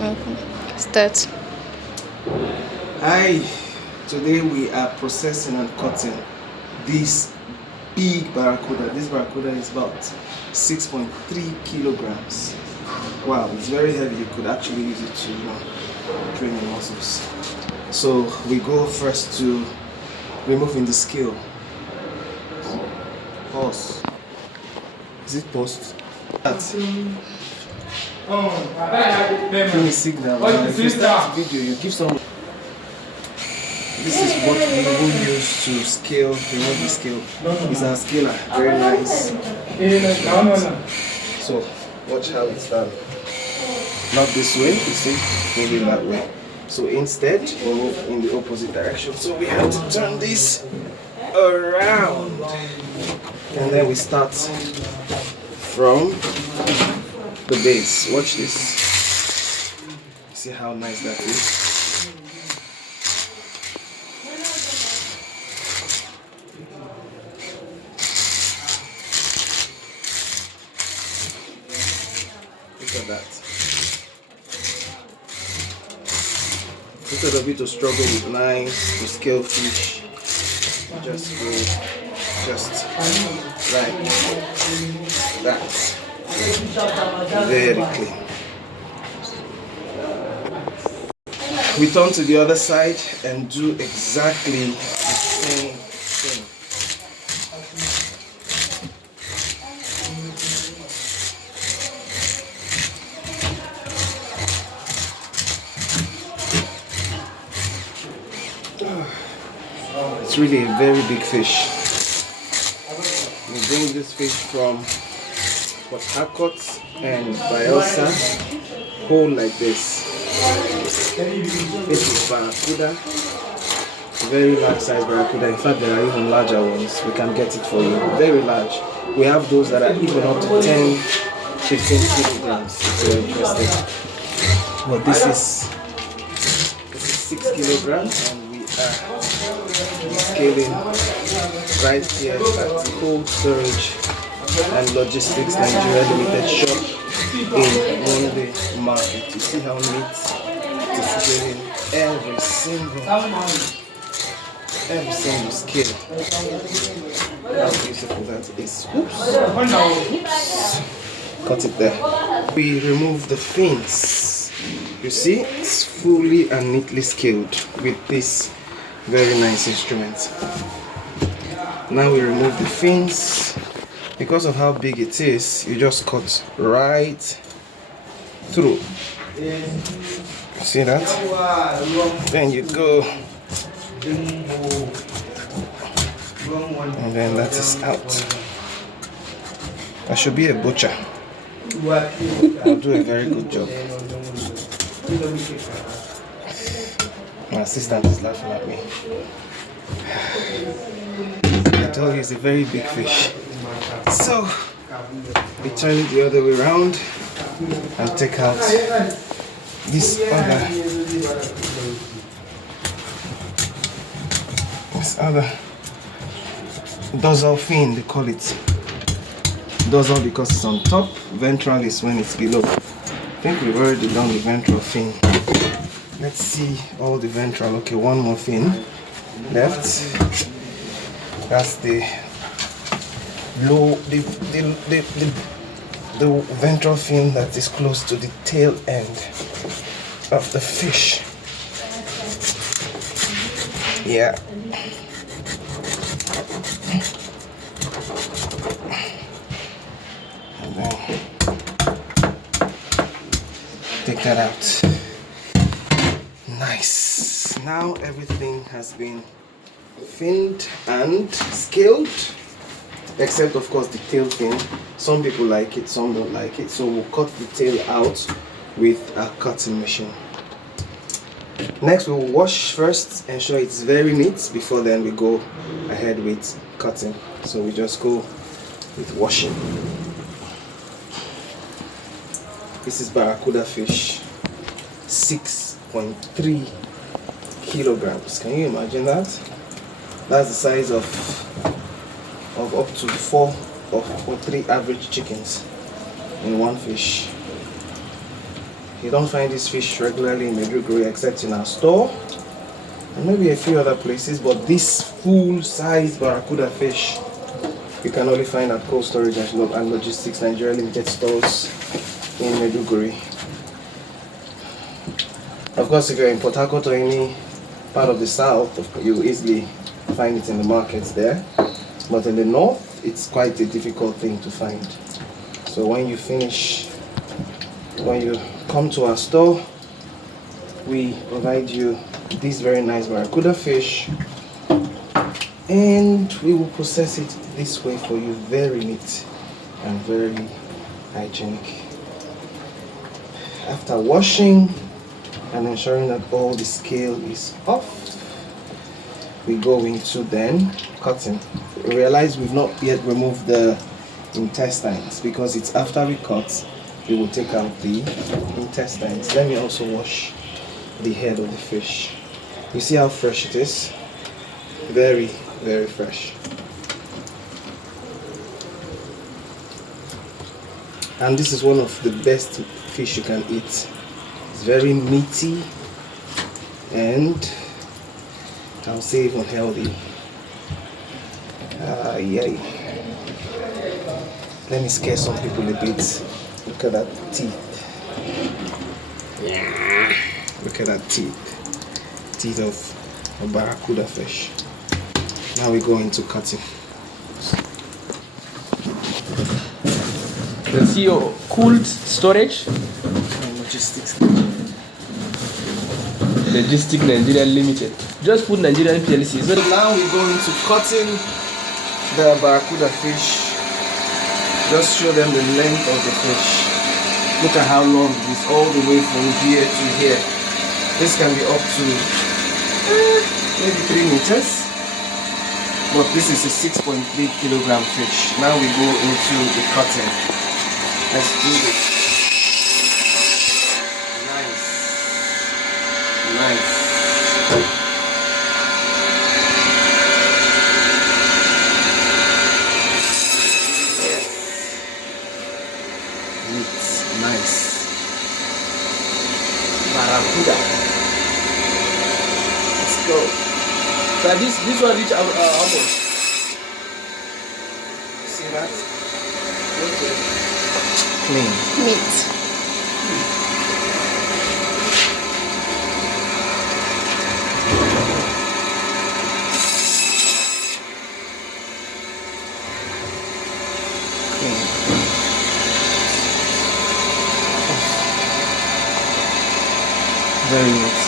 Start. Hi, today we are processing and cutting this big barracuda. This barracuda is about 6.3 kilograms. Wow, it's very heavy. You could actually use it to train your muscles. So we go first to removing the scale. Pause. Is it paused? Give me signal. If you start the video, you give some. This is what we will use to scale, remove the scale. It's our scaler, very nice. So, watch how it's done. Not this way, you see, maybe that way. So instead, we move in the opposite direction. So we have to turn this around. And then we start from the base. Watch this. See how nice that is? Look at that. Instead of you to struggle with knives to scale fish, just go just like that. Very clean. We turn to the other side and do exactly the same thing. It's really a very big fish. We bring this fish from Port Harcourt and Bayelsa, whole like this. This is Baraccuda, very large size Baraccuda. In fact, there are even larger ones. We can get it for you, very large. We have those that are even up to 10, 15 kilograms if you're interested. But this is 6 kilograms, and we are scaling right here at the Cold Storage and Logistics Nigeria Limited shop in Monday Market. You see how neat it is scaling every single scale. How beautiful that is. Oops. Cut it there. We remove the fins. You see, it's fully and neatly scaled with this very nice instrument. Now we remove the fins. Because of how big it is, you just cut right through. See that? Then you go. And then that is out. I should be a butcher. I'll do a very good job. My assistant is laughing at me. I told you it's a very big fish. So we turn it the other way around and take out this other dorsal fin, they call it. Dorsal because it's on top, ventral is when it's below. I think we've already done the ventral fin. Let's see all the ventral. Okay, one more fin left. That's the low, the ventral fin that is close to the tail end of the fish. Yeah. And then take that out. Nice. Now everything has been finned and scaled, except of course the tail fin. Some people like it, some don't like it, so we'll cut the tail out with a cutting machine. Next we'll wash first, ensure it's very neat, before then we go ahead with cutting. So we just go with washing. This is Baraccuda fish, 6.3 kilograms. Can you imagine that? That's the size of up to 4 or 3 average chickens in one fish. You don't find this fish regularly in Maiduguri except in our store and maybe a few other places, but this full-size barracuda fish you can only find at Cold Storage and Logistics Nigeria Limited stores in Maiduguri. Of course, if you're in Port Harcourt or any part of the south, you easily find it in the markets there. But in the north, it's quite a difficult thing to find. So when you come to our store, we provide you this very nice barracuda fish and we will process it this way for you, very neat and very hygienic. After washing and ensuring that all the scale is off, we go into then cutting. Realize we've not yet removed the intestines because it's after we cut we will take out the intestines. Let me also wash the head of the fish. You see how fresh it is? Very, very fresh. And this is one of the best fish you can eat. It's very meaty and I'll say even healthy. Yay. Let me scare some people a bit. Look at that teeth. Yeah. Look at that teeth. Teeth of a barracuda fish. Now we go into cutting. The CEO cooled storage. Logistics Nigeria Limited. Just put Nigerian PLC. So now we go into cutting the barracuda fish. Just show them the length of the fish. Look at how long it is, all the way from here to here. This can be up to maybe 3 meters. But this is a 6.3 kilogram fish. Now we go into the cutting. Let's do this. Nice. Nice. Barracuda. Let's go. So this one reach how much? See that? Okay. Clean. Meat. Very neat.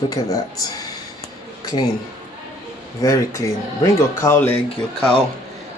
Look at that. Clean. Very clean. Bring your cow leg, your cow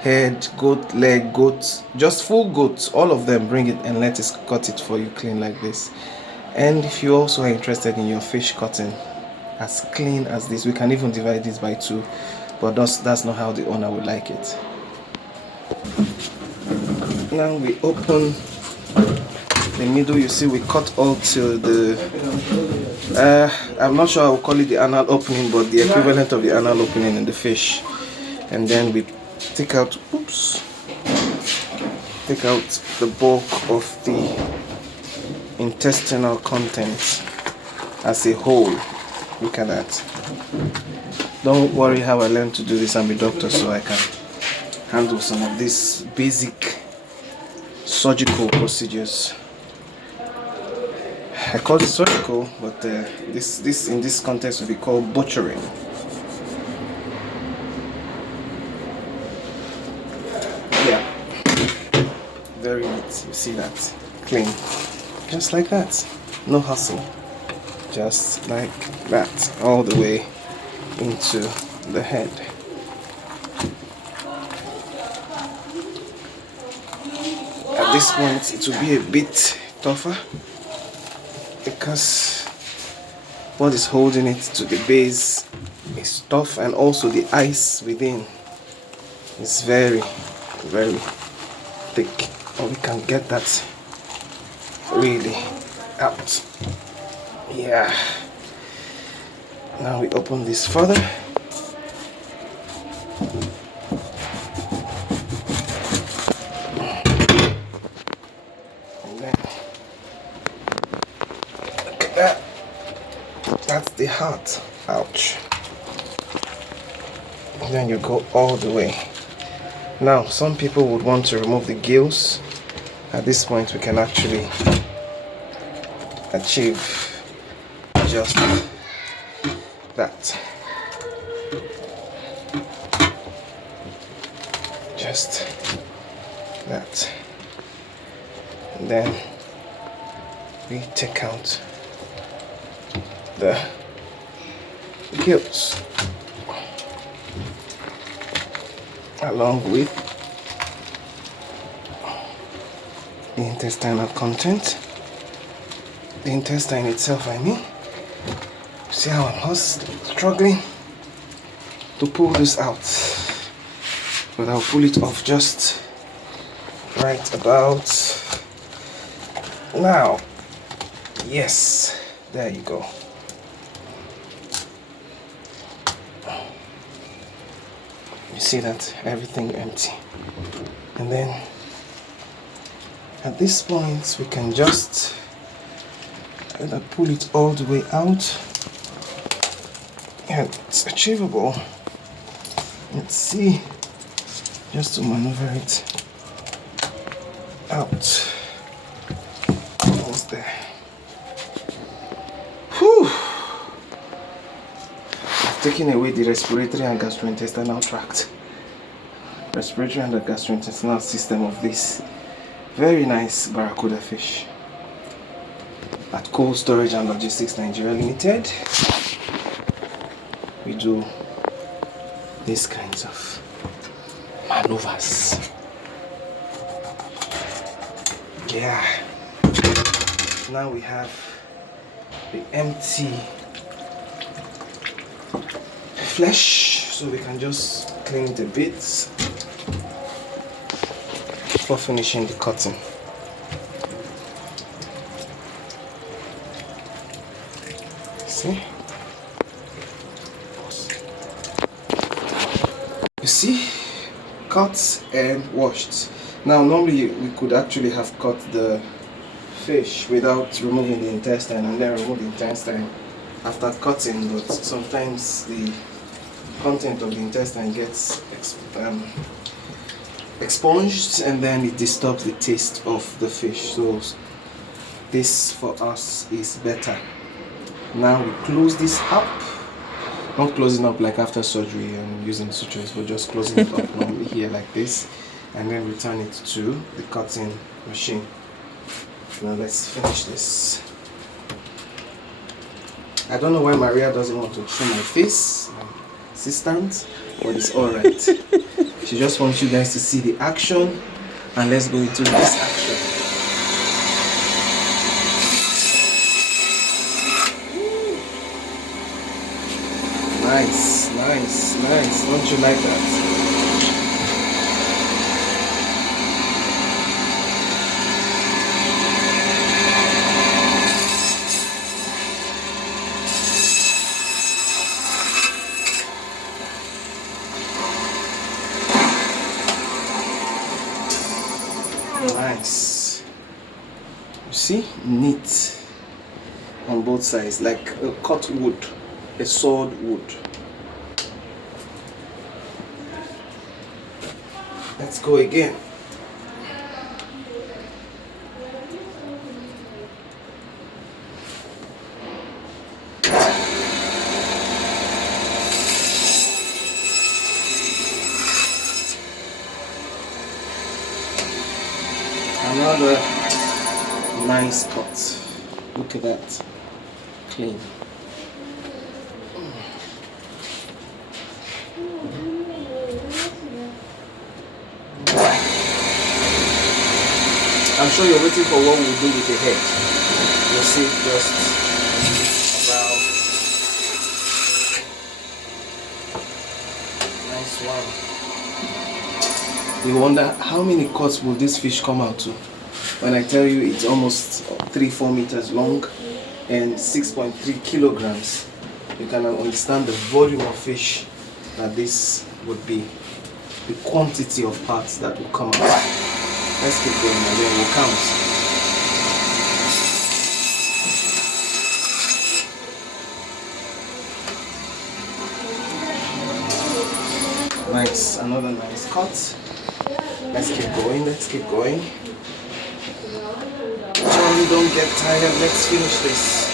head, goat leg, goat, just full goats, all of them. Bring it and let us cut it for you clean like this. And if you also are interested in your fish cutting as clean as this, we can even divide this by 2, but that's not how the owner would like it. Now we open the middle. You see we cut all till the I'm not sure I will call it the anal opening, but the equivalent of the anal opening in the fish. And then we take out the bulk of the intestinal contents as a whole. Look at that. Don't worry how I learned to do this. I'm a doctor, so I can handle some of these basic surgical procedures. I call it surgical, but this in this context will be called butchering. Yeah, very neat. You see that? Clean, just like that. No hustle, just like that, all the way into the head. At this point, it will be a bit tougher, because what is holding it to the base is tough, and also the ice within is very, very thick. But we can get that really out. Yeah, Now we open this further. And then look at that. That's the heart. Ouch. And then you go all the way. Now some people would want to remove the gills. At this point we can actually achieve just that. Just that. And then we take out the gills along with the intestinal content. The intestine itself, I mean. See how I'm struggling to pull this out, but I'll pull it off just right about now. Yes, there you go. You see that everything empty, and then at this point we can just either pull it all the way out. And it's achievable. Let's see, just to maneuver it out. Almost there. Whew. Taking away the respiratory and gastrointestinal tract. Respiratory and the gastrointestinal system of this very nice Baraccuda fish. At Cold Storage and Logistics Nigeria Limited, we do these kinds of maneuvers. Yeah. Now we have the empty flesh, so we can just clean it a bit before finishing the cutting. See? You see, cut and washed. Now normally we could actually have cut the fish without removing the intestine and then remove the intestine after cutting, but sometimes the content of the intestine gets expunged and then it disturbs the taste of the fish. So this for us is better. Now we close this up. Not closing up like after surgery and using sutures, but just closing it up normally here like this, and then return it to the cutting machine. Now let's finish this. I don't know why Maria doesn't want to show my face, my assistant, but it's alright. She just wants you guys to see the action, and let's go into this action. Nice, nice, nice. Don't you like that? Nice. You see? Neat on both sides, like a cut wood. A sawed wood. Let's go again. Another nice cut. Look at that. Clean. I'm sure you're waiting for what we'll do with the head. You'll see just about nice one. You wonder how many cuts will this fish come out to? When I tell you it's almost 3-4 meters long and 6.3 kilograms. you can understand the volume of fish that this would be, the quantity of parts that will come out. Let's keep going and then we'll count. Nice, another nice cut. Let's keep going, let's keep going. John, don't get tired, let's finish this.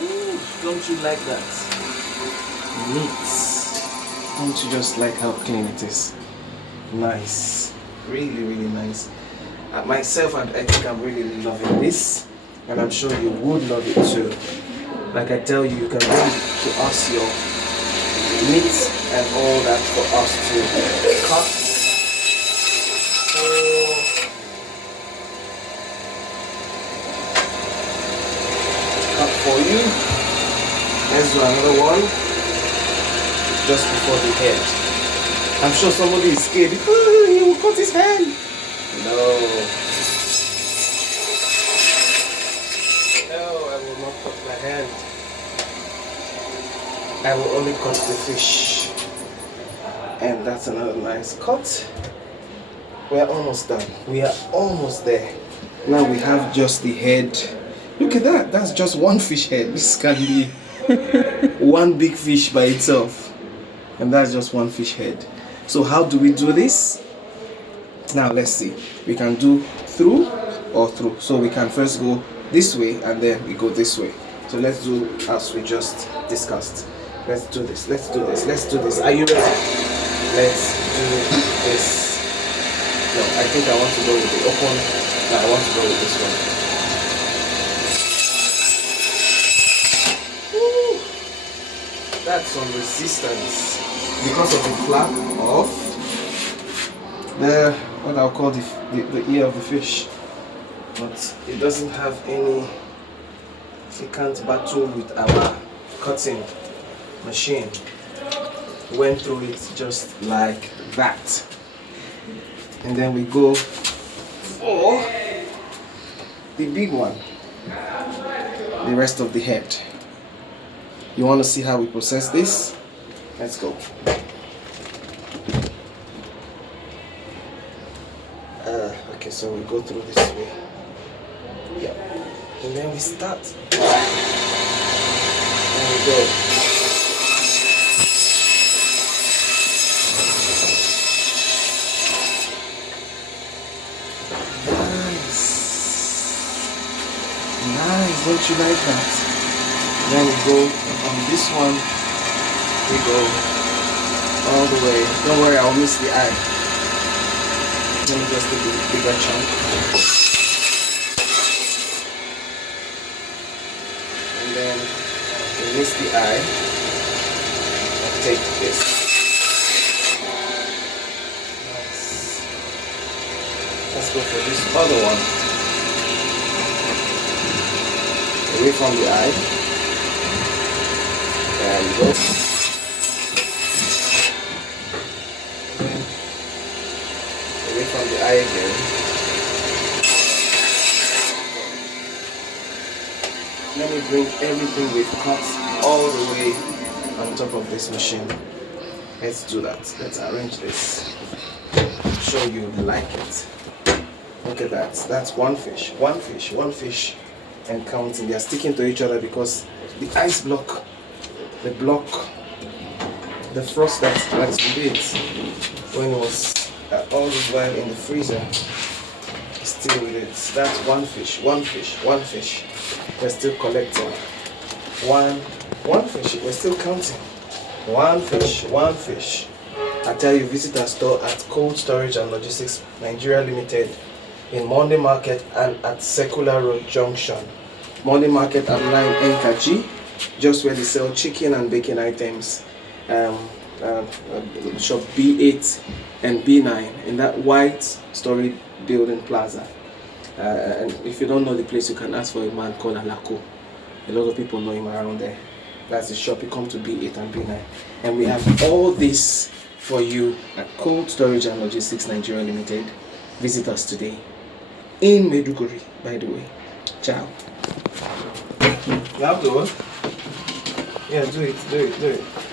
Ooh, don't you like that? Neat. Don't you just like how clean it is? Nice, really, really nice. Myself, I think I'm really loving this, and I'm sure you would love it too. Like I tell you, you can bring to us your meat and all that for us to cut. So, cut for you. Let's do another one just before the head. I'm sure somebody is scared. He will cut his hand. No. No, I will not cut my hand. I will only cut the fish. And that's another nice cut. We are almost done. We are almost there. Now we have just the head. Look at that. That's just one fish head. This can be one big fish by itself. And that's just one fish head. So how do we do this? Now let's see. We can do through or through. So we can first go this way and then we go this way. So let's do as we just discussed. Let's do this, let's do this, let's do this. Are you ready? Let's do this. No, I think I want to go with the open. No, I want to go with this one. Woo! That's some resistance because of the flap of the, what I'll call the ear of the fish. But it doesn't have any, it can't battle with our cutting machine. Went through it just like that. And then we go for the big one, the rest of the head. You want to see how we process this? Let's go. Okay, so we go through this way. Yeah. And then we start. And we go. Nice, don't you like that? Then we go on this one, we go all the way. Don't worry, I'll miss the eye. Let me just take a bigger chunk. And then we miss the eye and take this. Nice. Let's go for this other one. Away from the eye. There you go. And away from the eye again. Let me bring everything we've cut all the way on top of this machine. Let's do that. Let's arrange this. Show you like it. Look at that. That's one fish, one fish, one fish. And counting. They are sticking to each other because the ice block, the frost that's did when it was all this while in the freezer is still with it. That's one fish, one fish, one fish. We're still collecting. One fish. We're still counting. One fish, one fish. I tell you, visit our store at Cold Storage and Logistics Nigeria Limited in Monday Market and at Secular Road Junction. Monday Market at 9 NKG, just where they sell chicken and baking items. Shop B8 and B9 in that white story building plaza. And if you don't know the place, you can ask for a man called Alako. A lot of people know him around there. That's the shop. You come to B8 and B9. And we have all this for you at Cold Storage and Logistics Nigeria Limited. Visit us today in Maiduguri, by the way. Ciao. You have to what? Yeah, do it.